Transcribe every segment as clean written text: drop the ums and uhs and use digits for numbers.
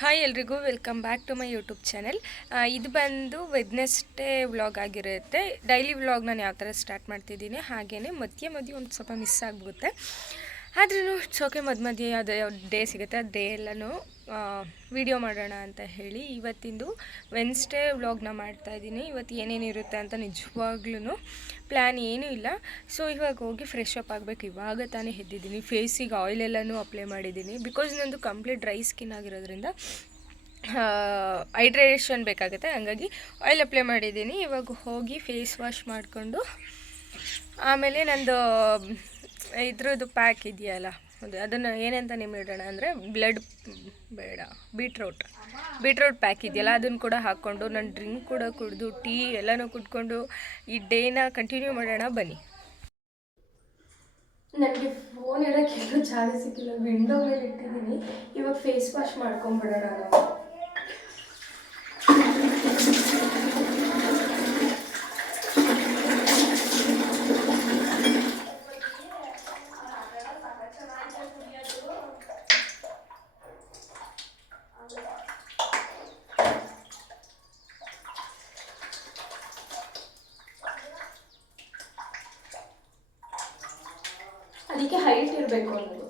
Hi ಎಲ್ರಿಗೂ welcome back to my YouTube channel. ಇದು ಬಂದು ವೆಡ್ನೆಸ್ಡೇ ವ್ಲಾಗ್ ಆಗಿರುತ್ತೆ. ಡೈಲಿ ವ್ಲಾಗ್ ನಾನು ಯಾವ ಥರ ಸ್ಟಾರ್ಟ್ ಮಾಡ್ತಿದ್ದೀನಿ ಹಾಗೆಯೇ ಮಧ್ಯೆ ಒಂದು ಸ್ವಲ್ಪ ಮಿಸ್ ಆಗಿಬಿಡುತ್ತೆ. ಆದ್ರೂ ಓಕೆ, ಮಧ್ಯೆ ಯಾವುದೇ ಡೇ ಸಿಗುತ್ತೆ ಆ ಡೇ ಎಲ್ಲನೂ ವಿಡಿಯೋ ಮಾಡೋಣ ಅಂತ ಹೇಳಿ ಇವತ್ತಿಂದು ವೆನ್ಸ್ಡೇ ವ್ಲಾಗ್ನ ಮಾಡ್ತಾಯಿದ್ದೀನಿ. ಇವತ್ತು ಏನೇನಿರುತ್ತೆ ಅಂತ ನಿಜವಾಗ್ಲೂ ಪ್ಲ್ಯಾನ್ ಏನೂ ಇಲ್ಲ. ಸೊ ಇವಾಗ ಹೋಗಿ ಫ್ರೆಶ್ ಅಪ್ ಆಗಬೇಕು. ಇವಾಗ ತಾನೇ ಎದ್ದಿದ್ದೀನಿ. ಫೇಸಿಗೆ ಆಯಿಲ್ ಎಲ್ಲನೂ ಅಪ್ಲೈ ಮಾಡಿದ್ದೀನಿ. ಬಿಕಾಸ್ ನಂದು ಕಂಪ್ಲೀಟ್ ಡ್ರೈ ಸ್ಕಿನ್ ಆಗಿರೋದ್ರಿಂದ ಹೈಡ್ರೇಷನ್ ಬೇಕಾಗುತ್ತೆ, ಹಾಗಾಗಿ ಆಯಿಲ್ ಅಪ್ಲೈ ಮಾಡಿದ್ದೀನಿ. ಇವಾಗ ಹೋಗಿ ಫೇಸ್ ವಾಶ್ ಮಾಡಿಕೊಂಡು ಆಮೇಲೆ ನಂದು ಇದ್ರದ್ದು ಪ್ಯಾಕ್ ಇದೆಯಲ್ಲ, ಅದನ್ನು ಏನಂತ ಇಡೋಣ ಅಂದರೆ ಬೀಟ್ರೋಟ್ ಪ್ಯಾಕ್ ಇದೆಯಲ್ಲ ಅದನ್ನು ಕೂಡ ಹಾಕ್ಕೊಂಡು ನಾನು ಡ್ರಿಂಕ್ ಕೂಡ ಕುಡಿದು ಟೀ ಎಲ್ಲನೂ ಕುಡ್ಕೊಂಡು ಈ ಡೇನ ಕಂಟಿನ್ಯೂ ಮಾಡೋಣ ಬನ್ನಿ. ನನಗೆ ಫೋನ್ ಇರೋಕ್ಕೆ ಎಲ್ಲೂ ಚಾರ್ಜ್ ಸಿಕ್ಕಿಲ್ಲ, ವಿಂಡೋ ಮೇಲೆ ಇಟ್ಟಿದ್ದೀನಿ. ಇವಾಗ ಫೇಸ್ ವಾಶ್ ಮಾಡ್ಕೊಂಬಿಡೋಣ ನಾವು. ಅದಕ್ಕೆ ಹೈಟ್ ಇರಬೇಕು ಅನ್ನೋದು.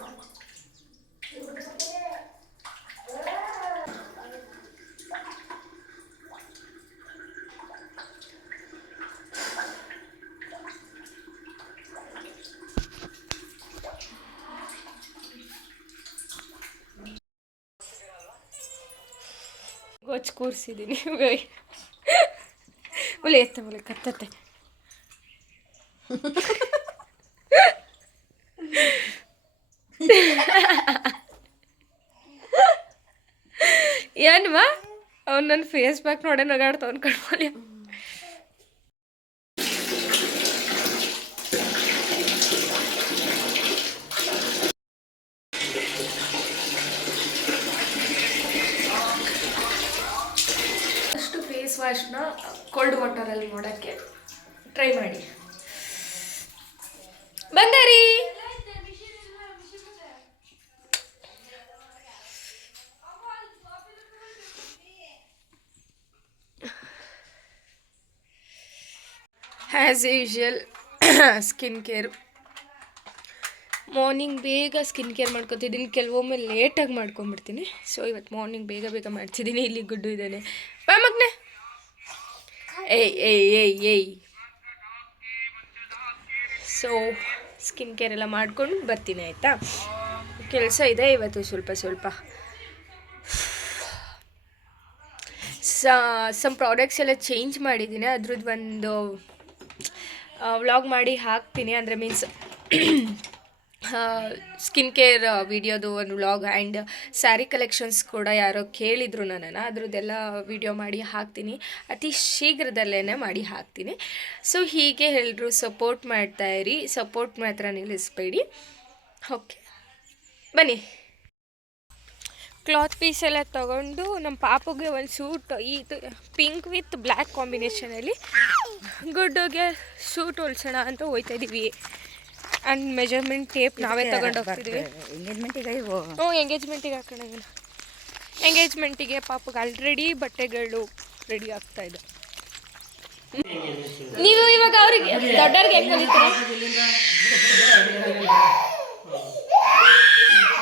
ಗೊಚ್ಚು ಕೂರಿಸಿದ್ದೀನಿ. ಒಲೆ ಎತ್ತ ಒಲೆ ಕತ್ತತ್ತೆ. ಏನವಾ ಅವ್ನು ನನ್ನ ಫೇಸ್ ಬ್ಯಾಕ್ ನೋಡೇ ನಗಾಡ್ತಾವ್ನು ಕಣ್ಮಲ್ಯ. ಅಷ್ಟು ಫೇಸ್ ವಾಶ್ನ ಕೋಲ್ಡ್ ವಾಟರಲ್ಲಿ ಮಾಡೋಕ್ಕೆ ಟ್ರೈ ಮಾಡಿ. ಬಂದಾರಿ as usual skin care. Morning ಬೇಗ ಸ್ಕಿನ್ ಕೇರ್ ಮಾಡ್ಕೊತಿದ್ದೀನಿ, ಕೆಲವೊಮ್ಮೆ ಲೇಟಾಗಿ ಮಾಡ್ಕೊಂಬಿಡ್ತೀನಿ. ಸೊ ಇವತ್ತು ಮಾರ್ನಿಂಗ್ ಬೇಗ ಮಾಡ್ತಿದ್ದೀನಿ. ಇಲ್ಲಿ ಗುಡ್ಡು ಇದ್ದಾನೆ, ಬಾ ಮಗ್ನೆ. ಏಯ್. ಸೊ ಸ್ಕಿನ್ ಕೇರ್ ಎಲ್ಲ ಮಾಡ್ಕೊಂಡು ಬರ್ತೀನಿ ಆಯಿತಾ. ಕೆಲಸ ಇದೆ ಇವತ್ತು ಸ್ವಲ್ಪ. ಸಮ್ ಪ್ರಾಡಕ್ಟ್ಸ್ ಎಲ್ಲ ಚೇಂಜ್ ಮಾಡಿದ್ದೀನಿ, ಅದ್ರದ್ದು ಒಂದು ವ್ಲಾಗ್ ಮಾಡಿ ಹಾಕ್ತೀನಿ. ಅಂದರೆ ಮೀನ್ಸ್ ಸ್ಕಿನ್ ಕೇರ್ ವಿಡಿಯೋದು ಒಂದು ವ್ಲಾಗ್ ಆ್ಯಂಡ್ ಸ್ಯಾರಿ ಕಲೆಕ್ಷನ್ಸ್ ಕೂಡ ಯಾರೋ ಕೇಳಿದರು ನನ್ನನ್ನು, ಅದ್ರದ್ದೆಲ್ಲ ವಿಡಿಯೋ ಮಾಡಿ ಹಾಕ್ತೀನಿ. ಅತಿ ಶೀಘ್ರದಲ್ಲೇ ಮಾಡಿ ಹಾಕ್ತೀನಿ. ಸೊ ಹೀಗೆ ಎಲ್ಲರೂ ಸಪೋರ್ಟ್ ಮಾಡ್ತಾಯಿರಿ, ಸಪೋರ್ಟ್ ಮಾತ್ರ ನಿಲ್ಲಿಸಬೇಡಿ. ಓಕೆ ಬನ್ನಿ. ಕ್ಲಾತ್ ಪೀಸ್ ಎಲ್ಲ ತೊಗೊಂಡು ನಮ್ಮ ಪಾಪುಗೆ ಒಂದು ಸೂಟ್, ಇದು ಪಿಂಕ್ ವಿತ್ ಬ್ಲ್ಯಾಕ್ ಕಾಂಬಿನೇಷನಲ್ಲಿ ಗುಡ್ಡೋಗೆ ಸೂಟ್ ಹೊಲ್ಸೋಣ ಅಂತ ಹೋಗ್ತಾಯಿದ್ದೀವಿ. ಆ್ಯಂಡ್ ಮೆಜರ್ಮೆಂಟ್ ಟೇಪ್ ನಾವೇ ತಗೊಂಡು ಹೋಗ್ತಿದ್ದೀವಿ. ಎಂಗೇಜ್ಮೆಂಟಿಗೆ ಹಾಕೋಣ. ಎಂಗೇಜ್ಮೆಂಟಿಗೆ ಪಾಪಗೆ ಆಲ್ರೆಡಿ ಬಟ್ಟೆಗಳು ರೆಡಿ ಆಗ್ತಾಯಿದೆ. ನೀವು ಇವಾಗ ಅವ್ರಿಗೆ ದೊಡ್ಡವ್ರಿಗೆ ಹೆಂಗೆ ಕಲಿತೀರ?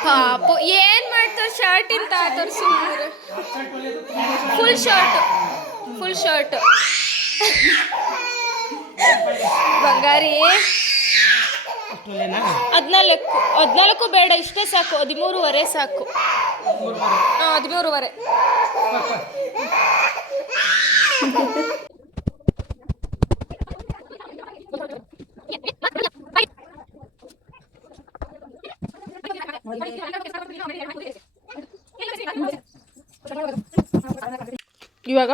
ಪಾಪು ಏನು ಮಾಡ್ತಾರೆ? ಶರ್ಟ್ ಇಂತ ತೋರಿಸಿ, ಫುಲ್ ಶರ್ಟ್ ಬಂಗಾರಿ. 14 ಬೇಡ, ಇಷ್ಟೇ ಸಾಕು. 13.5 ಸಾಕು. 13.5. ಇವಾಗ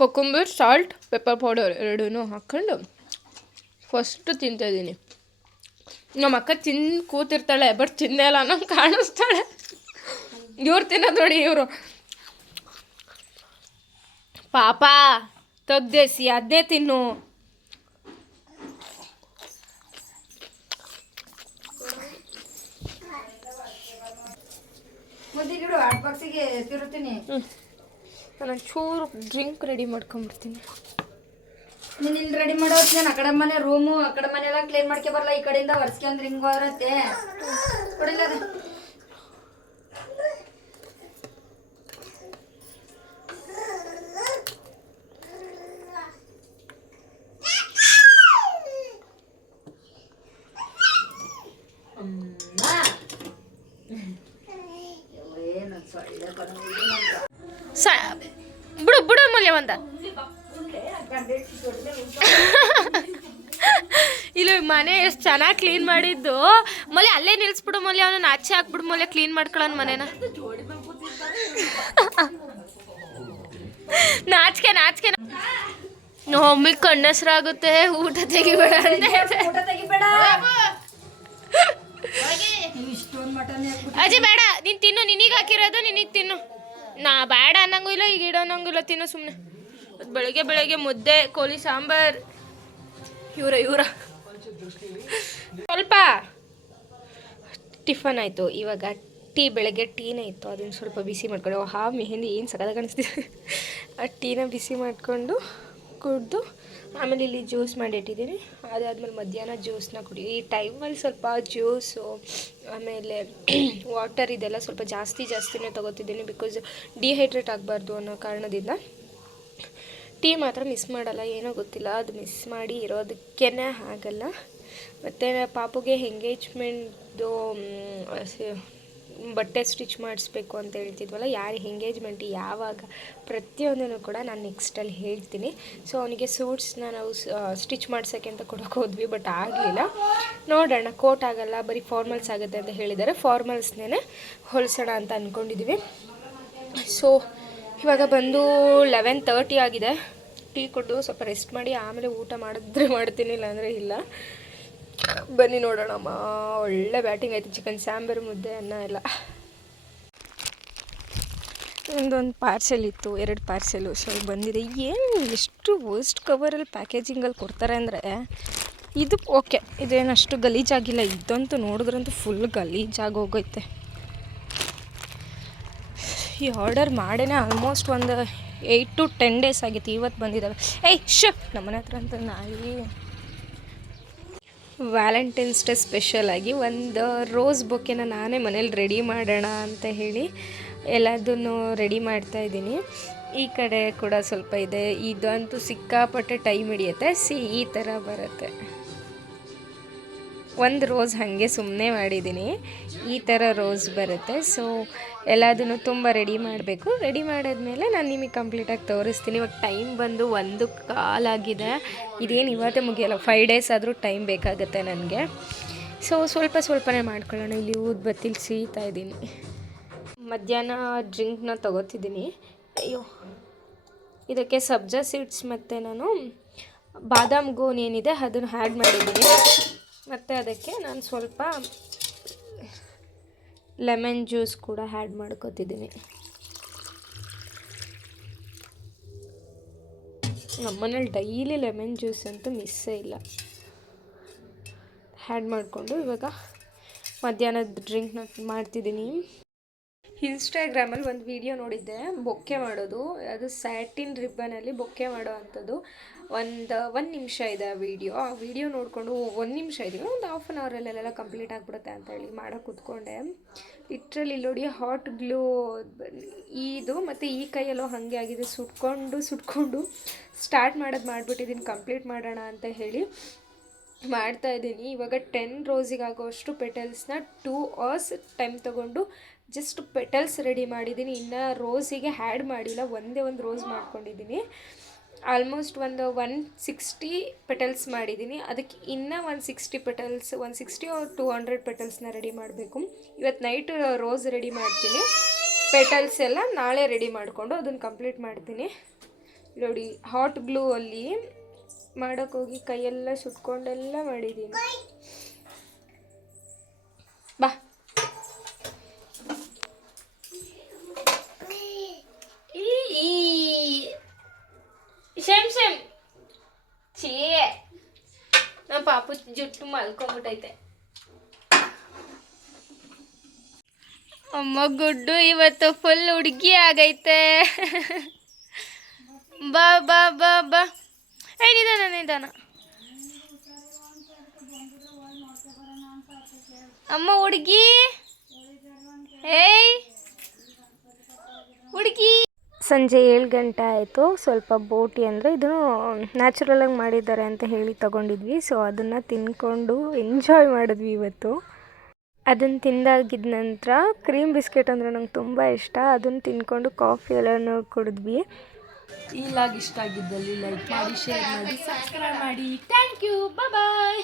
ಕೊಕ್ಕಂಬರ್, ಸಾಲ್ಟ್, ಪೆಪ್ಪರ್ ಪೌಡರ್ ಎರಡೂ ಹಾಕ್ಕೊಂಡು ಫಸ್ಟ್ ತಿಂತಾಯಿದ್ದೀನಿ. ನಮ್ಮ ಅಕ್ಕ ತಿಂದು ಕೂತಿರ್ತಾಳೆ, ಬಟ್ ತಿಂದೇ ಇಲ್ಲ ಅನ್ನೋ ಕಾಣಿಸ್ತಾಳೆ. ಇವ್ರು ತಿನ್ನೋದು ನೋಡಿ, ಇವರು ಪಾಪ ತೆಗ್ದೇಸಿ ಅದನ್ನೇ ತಿನ್ನು. ಮದ್ದಿಗೆ ಇಟ್ಟಿಡು ಹಾಟ್ ಬಾಕ್ಸಿಗೆ ಎತ್ತಿರುತ್ತೀನಿ. ನಾನು ಚೂರು ಡ್ರಿಂಕ್ ರೆಡಿ ಮಾಡ್ಕೊಂಡ್ಬಿಡ್ತೀನಿ. ನೀನು ಇಲ್ಲಿ ರೆಡಿ ಮಾಡೋದು ನಾನು ಆ ಕಡೆ ಮನೆ ರೂಮು ಆ ಕಡೆ ಮನೆ ಎಲ್ಲ ಕ್ಲೀನ್ ಮಾಡ್ಕೆ ಬರಲ್ಲ. ಈ ಕಡೆಯಿಂದ ಒರೆಸ್ಕೊಂಡ್ರೆ ಹಿಂಗೆ ಹೋದ್ರತ್ತೆ ಕೊಡಿಲ್ಲ ಅದು. ಬಿಡು ಬಿಡು ಮೂಲ್ಯ ಒಂದ ಇಲ್ಲ ಮನೆ ಎಷ್ಟು ಚೆನ್ನಾಗಿ ಕ್ಲೀನ್ ಮಾಡಿದ್ದು ಮೊಲೆ ಅಲ್ಲೇ ನಿಲ್ಸ್ಬಿಡು ಮೊಲೆ ಅವನು ಆಚೆ ಹಾಕ್ಬಿಡು ಮೊಲೆ ಕ್ಲೀನ್ ಮಾಡ್ಕೊಳ್ಳೋಣ ಮನೇನ. ನಾಚಿಕೆ ನಾಚಿಕೆ ಒಮ್ಮಿಗೆ ಕಣ್ಣಸ್ರಾಗುತ್ತೆ. ಊಟ ತೆಗಿಬೇಡ ಅಜ್ಜಿ ಬೇಡ ನೀನು ತಿನ್ನು. ನಿನಗೆ ಹಾಕಿರೋದು ನಿನಗೆ ತಿನ್ನು. ನಾ ಬೇಡ ಅನ್ನಂಗೂ ಇಲ್ಲ ಈಗ ಇಡೋ ಅನ್ನಂಗೂ ಇಲ್ಲ. ತಿನ್ನು ಸುಮ್ಮನೆ. ಬೆಳಗ್ಗೆ ಬೆಳಗ್ಗೆ ಮುದ್ದೆ ಕೋಳಿ ಸಾಂಬಾರ್ ಇವರ ಸ್ವಲ್ಪ ಟಿಫನ್ ಆಯಿತು. ಇವಾಗ ಟೀ ಬೆಳಗ್ಗೆ ಟೀನೇ ಇತ್ತು ಅದನ್ನು ಸ್ವಲ್ಪ ಬಿಸಿ ಮಾಡ್ಕೊಂಡು ಮೆಹಂದಿ ಏನು ಸಕದಾಗ ಕಾಣಿಸ್ತಿದೆ. ಆ ಟೀನ ಬಿಸಿ ಮಾಡಿಕೊಂಡು ಕುಡಿದು ಆಮೇಲೆ ಇಲ್ಲಿ ಜ್ಯೂಸ್ ಮಾಡಿಟ್ಟಿದ್ದೀನಿ. ಅದಾದಮೇಲೆ ಮಧ್ಯಾಹ್ನ ಜ್ಯೂಸನ್ನ ಕುಡಿ. ಈ ಟೈಮಲ್ಲಿ ಸ್ವಲ್ಪ ಜ್ಯೂಸು ಆಮೇಲೆ ವಾಟರ್ ಇದೆಲ್ಲ ಸ್ವಲ್ಪ ಜಾಸ್ತಿನೇ ತೊಗೋತಿದ್ದೀನಿ. ಬಿಕಾಸ್ ಡಿಹೈಡ್ರೇಟ್ ಆಗಬಾರ್ದು ಅನ್ನೋ ಕಾರಣದಿಂದ. ಟೀ ಮಾತ್ರ ಮಿಸ್ ಮಾಡಲ್ಲ, ಏನೋ ಗೊತ್ತಿಲ್ಲ ಅದು ಮಿಸ್ ಮಾಡಿ ಇರೋದಕ್ಕೇ ಆಗಲ್ಲ. ಮತ್ತು ಪಾಪುಗೆ ಎಂಗೇಜ್ಮೆಂಟ್ದು ಬಟ್ಟೆ ಸ್ಟಿಚ್ ಮಾಡಿಸ್ಬೇಕು ಅಂತ ಹೇಳ್ತಿದ್ವಲ್ಲ, ಯಾರು ಎಂಗೇಜ್ಮೆಂಟ್ ಯಾವಾಗ ಪ್ರತಿಯೊಂದನ್ನು ಕೂಡ ನಾನು ನೆಕ್ಸ್ಟಲ್ಲಿ ಹೇಳ್ತೀನಿ. ಸೊ ಅವನಿಗೆ ಸೂಟ್ಸ್ನ ನಾವು ಸ್ಟಿಚ್ ಮಾಡ್ಸೋಕ್ಕೆ ಅಂತ ಕೊಡೋಕೆ ಹೋದ್ವಿ, ಬಟ್ ಆಗಲಿಲ್ಲ. ನೋಡೋಣ, ಕೋಟ್ ಆಗಲ್ಲ ಬರೀ ಫಾರ್ಮಲ್ಸ್ ಆಗುತ್ತೆ ಅಂತ ಹೇಳಿದ್ದಾರೆ. ಫಾರ್ಮಲ್ಸ್ನೇ ಹೊಲಿಸೋಣ ಅಂತ ಅಂದ್ಕೊಂಡಿದ್ದೀವಿ. ಸೊ ಇವಾಗ ಬಂದು 11:30 ಆಗಿದೆ. ಟೀ ಕೊಟ್ಟು ಸ್ವಲ್ಪ ರೆಸ್ಟ್ ಮಾಡಿ ಆಮೇಲೆ ಊಟ ಮಾಡಿದ್ರೆ ಮಾಡ್ತೀನಿ, ಇಲ್ಲಾಂದರೆ ಇಲ್ಲ. ಬನ್ನಿ ನೋಡೋಣಮ್ಮ. ಒಳ್ಳೆ ಬ್ಯಾಟಿಂಗ್ ಆಯಿತು. ಚಿಕನ್ ಸಾಂಬಾರು ಮುದ್ದೆ ಅನ್ನ ಎಲ್ಲ. ಒಂದು ಪಾರ್ಸೆಲ್ ಇತ್ತು, 2 ಪಾರ್ಸೆಲು. ಸೊ ಬಂದಿದೆ. ಏನು ಎಷ್ಟು ವರ್ಸ್ಟ್ ಕವರಲ್ಲಿ ಪ್ಯಾಕೇಜಿಂಗಲ್ಲಿ ಕೊಡ್ತಾರೆ ಅಂದರೆ ಇದು ಓಕೆ, ಇದೇನಷ್ಟು ಗಲೀಜಾಗಿಲ್ಲ. ಇದಂತೂ ನೋಡಿದ್ರಂತೂ ಫುಲ್ ಗಲೀಜಾಗಿ ಹೋಗೈತೆ. ಈ ಆರ್ಡರ್ ಮಾಡೇ ಆಲ್ಮೋಸ್ಟ್ ಒಂದು 8 to 10 days ಆಗಿತ್ತು. ಇವತ್ತು ಬಂದಿದ್ದಾವೆ. ನಮ್ಮನೆ ಹತ್ರ ಅಂತ ನಾಯಿ ವ್ಯಾಲೆಂಟೈನ್ಸ್ ಡೇ ಸ್ಪೆಷಲಾಗಿ ಒಂದು ರೋಸ್ ಬೊಕೆನ ನಾನೇ ಮನೇಲಿ ರೆಡಿ ಮಾಡೋಣ ಅಂತ ಹೇಳಿ ಎಲ್ಲದನ್ನು ರೆಡಿ ಮಾಡ್ತಾಯಿದ್ದೀನಿ. ಈ ಕಡೆ ಕೂಡ ಸ್ವಲ್ಪ ಇದೆ. ಇದಂತೂ ಸಿಕ್ಕಾಪಟ್ಟೆ ಟೈಮ್ ಹಿಡಿಯುತ್ತೆ. ಈ ಥರ ಬರುತ್ತೆ. ಒಂದು ರೋಸ್ ಹಾಗೆ ಸುಮ್ಮನೆ ಮಾಡಿದ್ದೀನಿ. ಈ ಥರ ರೋಸ್ ಬರುತ್ತೆ. ಸೊ ಎಲ್ಲದನ್ನು ತುಂಬ ರೆಡಿ ಮಾಡಬೇಕು. ರೆಡಿ ಮಾಡಿದ್ಮೇಲೆ ನಾನು ನಿಮಗೆ ಕಂಪ್ಲೀಟಾಗಿ ತೋರಿಸ್ತೀನಿ. ಇವಾಗ ಟೈಮ್ ಬಂದು 1:15 ಇದೇನು ಇವತ್ತೇ ಮುಗಿಯಲ್ಲ, 5 days ಆದರೂ ಟೈಮ್ ಬೇಕಾಗುತ್ತೆ ನನಗೆ. ಸೊ ಸ್ವಲ್ಪನೇ ಮಾಡ್ಕೊಳ್ಳೋಣ. ಇಲ್ಲಿ ಊದ್ಬತ್ತಿಲಿ ಸೀತಾ ಇದ್ದೀನಿ. ಮಧ್ಯಾಹ್ನ ಡ್ರಿಂಕ್ನ ತೊಗೋತಿದ್ದೀನಿ. ಇದಕ್ಕೆ ಸಬ್ಜಾ ಸೀಡ್ಸ್ ಮತ್ತು ನಾನು ಬಾದಾಮ್ ಗೋನ್ ಏನಿದೆ ಅದನ್ನು ಆ್ಯಡ್ ಮಾಡಿದ್ದೀನಿ. ಮತ್ತು ಅದಕ್ಕೆ ನಾನು ಸ್ವಲ್ಪ ಲೆಮನ್ ಜ್ಯೂಸ್ ಕೂಡ ಆ್ಯಡ್ ಮಾಡ್ಕೊತಿದ್ದೀನಿ. ನಮ್ಮನೇಲಿ ಡೈಲಿ ಲೆಮನ್ ಜ್ಯೂಸ್ ಅಂತೂ ಮಿಸ್ಸೇ ಇಲ್ಲ. ಆ್ಯಡ್ ಮಾಡಿಕೊಂಡು ಇವಾಗ ಮಧ್ಯಾಹ್ನದ ಡ್ರಿಂಕ್ನ ಮಾಡ್ತಿದ್ದೀನಿ. ಇನ್ಸ್ಟಾಗ್ರಾಮಲ್ಲಿ ಒಂದು ವಿಡಿಯೋ ನೋಡಿದ್ದೆ, ಬೊಕ್ಕೆ ಮಾಡೋದು. ಅದು ಸ್ಯಾಟಿನ್ ರಿಬ್ಬನಲ್ಲಿ ಬೊಕ್ಕೆ ಮಾಡೋ ಅಂಥದ್ದು. ಒಂದು ನಿಮಿಷ ಇದೆ ಆ ವಿಡಿಯೋ ನೋಡಿಕೊಂಡು 1 ನಿಮಿಷ ಇದೀವಿ, ಒಂದು ಹಾಫ್ ಆನ್ ಅವರಲ್ಲೆಲ್ಲ ಕಂಪ್ಲೀಟ್ ಆಗಿಬಿಡುತ್ತೆ ಅಂತ ಹೇಳಿ ಮಾಡೋಕೆ ಕೂತ್ಕೊಂಡೆ. ಲಿಟ್ರಲಿ ನೋಡಿ ಹಾಟ್ ಗ್ಲೂ ಇದು ಮತ್ತು ಈ ಕೈಯಲ್ಲೂ ಹಾಗೆ ಆಗಿದೆ. ಸುಟ್ಕೊಂಡು ಸ್ಟಾರ್ಟ್ ಮಾಡಿಬಿಟ್ಟಿದ್ದೀನಿ. ಕಂಪ್ಲೀಟ್ ಮಾಡೋಣ ಅಂತ ಹೇಳಿ ಮಾಡ್ತಾಯಿದ್ದೀನಿ. ಇವಾಗ 10 ರೋಸಿಗಾಗೋಷ್ಟು ಪೆಟಲ್ಸ್ನ 2 hours ಟೈಮ್ ತೊಗೊಂಡು ಜಸ್ಟ್ ಪೆಟಲ್ಸ್ ರೆಡಿ ಮಾಡಿದ್ದೀನಿ. ಇನ್ನು ರೋಸಿಗೆ ಆ್ಯಡ್ ಮಾಡಿಲ್ಲ, ಒಂದೇ ಒಂದು ರೋಸ್ ಮಾಡ್ಕೊಂಡಿದ್ದೀನಿ. ಆಲ್ಮೋಸ್ಟ್ ಒಂದು 160 ಪೆಟಲ್ಸ್ ಮಾಡಿದ್ದೀನಿ. ಅದಕ್ಕೆ ಇನ್ನೂ 160 ಪೆಟಲ್ಸ್, 160 or 200 ಪೆಟಲ್ಸ್ನ ರೆಡಿ ಮಾಡಬೇಕು. ಇವತ್ತು ನೈಟ್ ರೋಸ್ ರೆಡಿ ಮಾಡ್ತೀನಿ. ಪೆಟಲ್ಸ್ ಎಲ್ಲ ನಾಳೆ ರೆಡಿ ಮಾಡಿಕೊಂಡು ಅದನ್ನು ಕಂಪ್ಲೀಟ್ ಮಾಡ್ತೀನಿ. ನೋಡಿ ಹಾಟ್ ಗ್ಲೂ ಅಲ್ಲಿ ಮಾಡೋಕ್ಕೋಗಿ ಕೈಯೆಲ್ಲ ಸುಟ್ಕೊಂಡೆಲ್ಲ ಮಾಡಿದ್ದೀನಿ. ಬಾ ಶೇಮ್ ಛೀ, ನಮ್ಮ ಪಾಪು ಜುಟ್ಟು ಮಲ್ಕೊಂಬಿಟ್ಟೈತೆ. ಅಮ್ಮ ಗುಡ್ಡು ಇವತ್ತು ಫುಲ್ ಹುಡುಗಿ ಆಗೈತೆ. ಬಾ ಬಾ ಬಾ ಬಾ. ನಿಧಾನ. ಅಮ್ಮ ಹುಡುಗಿ, ಏಯ್ ಹುಡುಗಿ. ಸಂಜೆ 7 ಗಂಟೆ ಆಯಿತು. ಸ್ವಲ್ಪ ಬೋಟಿ ಅಂದರೆ ಇದು ನ್ಯಾಚುರಲಾಗಿ ಮಾಡಿದ್ದಾರೆ ಅಂತ ಹೇಳಿ ತಗೊಂಡಿದ್ವಿ. ಸೊ ಅದನ್ನು ತಿಂದ್ಕೊಂಡು ಎಂಜಾಯ್ ಮಾಡಿದ್ವಿ ಇವತ್ತು. ಅದನ್ನು ತಿಂದಾಗಿದ್ದ ನಂತರ ಕ್ರೀಮ್ ಬಿಸ್ಕೆಟ್ ಅಂದರೆ ನಂಗೆ ತುಂಬ ಇಷ್ಟ. ಅದನ್ನು ತಿಂದ್ಕೊಂಡು ಕಾಫಿ ಎಲ್ಲನೂ ಕುಡಿದ್ವಿ. ಈ ಲಾಗ್ ಇಷ್ಟ ಆಗಿದ್ದಲ್ಲಿ ಲೈಕ್ ಮಾಡಿ, ಶೇರ್ ಮಾಡಿ, ಸಬ್ಸ್ಕ್ರೈಬ್ ಮಾಡಿ. Thank you, bye.